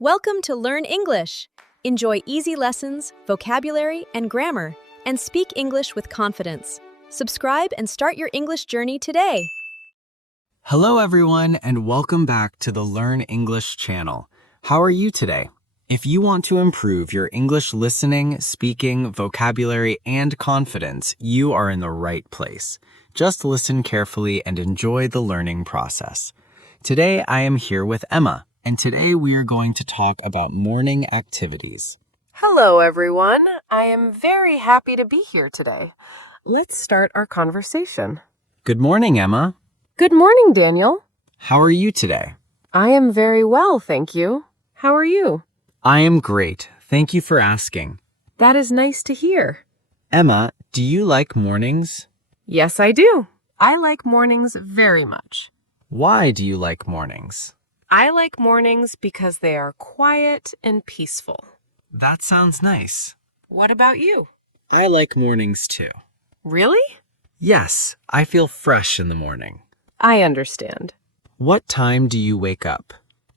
Welcome to Learn English. Enjoy easy lessons, vocabulary, and grammar, and speak English with confidence. Subscribe and start your English journey today. Hello everyone and welcome back to the Learn English channel. How are you today? If you want to improve your English listening, speaking, vocabulary, and confidence, you are in the right place. Just listen carefully and enjoy the learning process. Today I am here with Emma, and today we are going to talk about morning activities. Hello, everyone. I am very happy to be here today. Let's start our conversation. Good morning, Emma. Good morning, Daniel. How are you today? I am very well, thank you. How are you? I am great. Thank you for asking. That is nice to hear. Emma, do you like mornings? Yes, I do. I like mornings very much. Why do you like mornings? I like mornings because they are quiet and peaceful. That sounds nice. What about you? I like mornings too. Really? Yes, I feel fresh in the morning. I understand. What time do you wake up?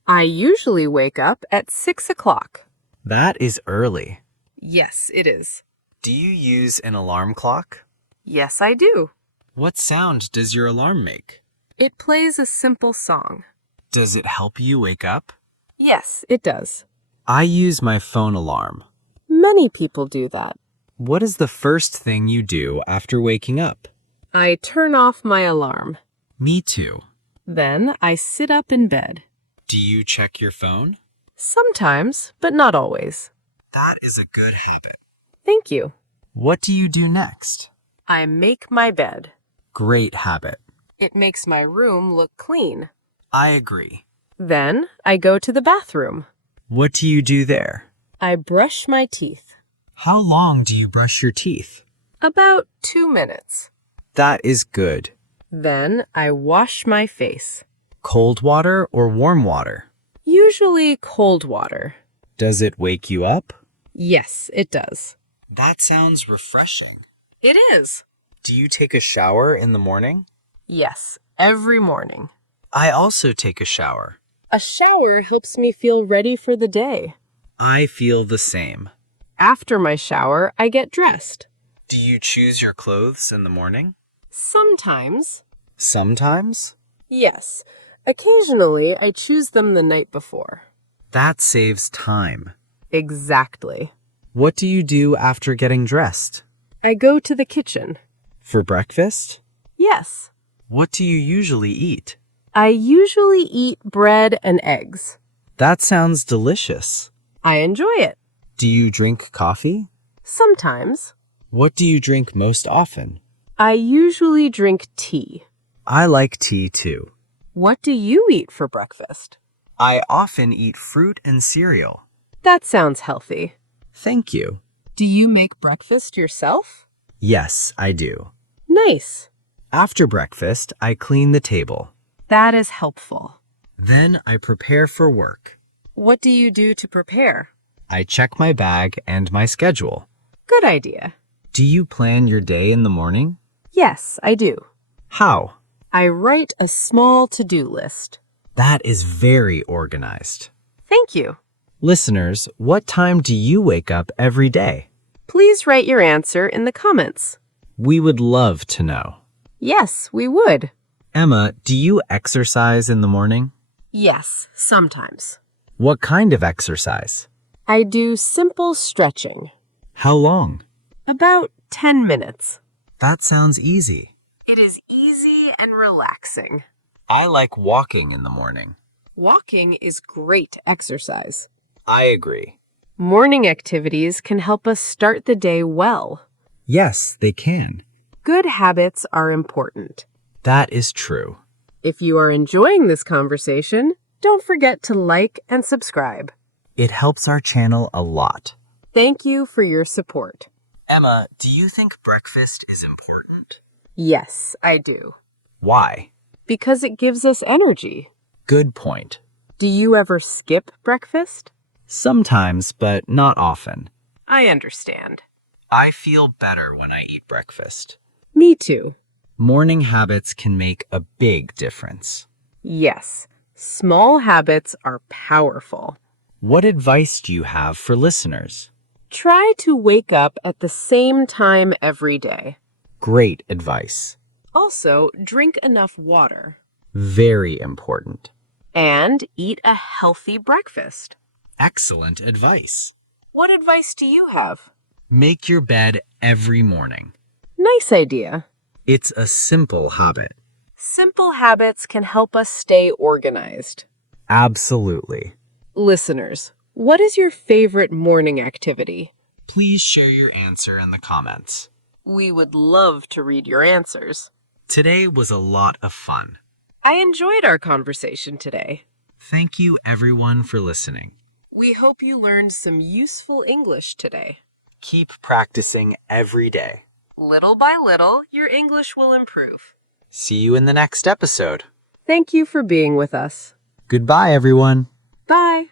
I usually wake up at 6 o'clock. That is early. Yes, it is. Do you use an alarm clock? Yes, I do. What sound does your alarm make? It plays a simple song. Does it help you wake up? Yes, it does. I use my phone alarm. Many people do that. What is the first thing you do after waking up? I turn off my alarm. Me too. Then I sit up in bed. Do you check your phone? Sometimes, but not always. That is a good habit. Thank you. What do you do next? I make my bed. Great habit. It makes my room look clean. I agree. Then I go to the bathroom. What do you do there? I brush my teeth. How long do you brush your teeth? About 2 minutes. That is good. Then I wash my face. Cold water or warm water? Usually cold water. Does it wake you up? Yes, it does. That sounds refreshing. It is. Do you take a shower in the morning? Yes, every morning. I also take a shower. A shower helps me feel ready for the day. I feel the same. After my shower, I get dressed. Do you choose your clothes in the morning? Sometimes. Sometimes? Yes. Occasionally, I choose them the night before. That saves time. Exactly. What do you do after getting dressed? I go to the kitchen. For breakfast? Yes. What do you usually eat? I usually eat bread and eggs. That sounds delicious. I enjoy it. Do you drink coffee? Sometimes. What do you drink most often? I usually drink tea. I like tea too. What do you eat for breakfast? I often eat fruit and cereal. That sounds healthy. Thank you. Do you make breakfast yourself? Yes, I do. Nice. After breakfast, I clean the table. That is helpful. Then I prepare for work. What do you do to prepare? I check my bag and my schedule. Good idea. Do you plan your day in the morning? Yes, I do. How? I write a small to-do list. That is very organized. Thank you. Listeners, what time do you wake up every day? Please write your answer in the comments. We would love to know. Yes, we would. Emma, do you exercise in the morning? Yes, sometimes. What kind of exercise? I do simple stretching. How long? About 10 minutes. That sounds easy. It is easy and relaxing. I like walking in the morning. Walking is great exercise. I agree. Morning activities can help us start the day well. Yes, they can. Good habits are important. That is true. If you are enjoying this conversation, don't forget to like and subscribe. It helps our channel a lot. Thank you for your support. Emma, do you think breakfast is important? Yes, I do. Why? Because it gives us energy. Good point. Do you ever skip breakfast? Sometimes, but not often. I understand. I feel better when I eat breakfast. Me too. Morning habits can make a big difference. Yes, small habits are powerful. What advice do you have for listeners? Try to wake up at the same time every day. Great advice. Also, drink enough water. Very important. And eat a healthy breakfast. Excellent advice. What advice do you have? Make your bed every morning. Nice idea. It's a simple habit. Simple habits can help us stay organized. Absolutely. Listeners, what is your favorite morning activity? Please share your answer in the comments. We would love to read your answers. Today was a lot of fun. I enjoyed our conversation today. Thank you everyone for listening. We hope you learned some useful English today. Keep practicing every day. Little by little, your English will improve. See you in the next episode. Thank you for being with us. Goodbye, everyone. Bye.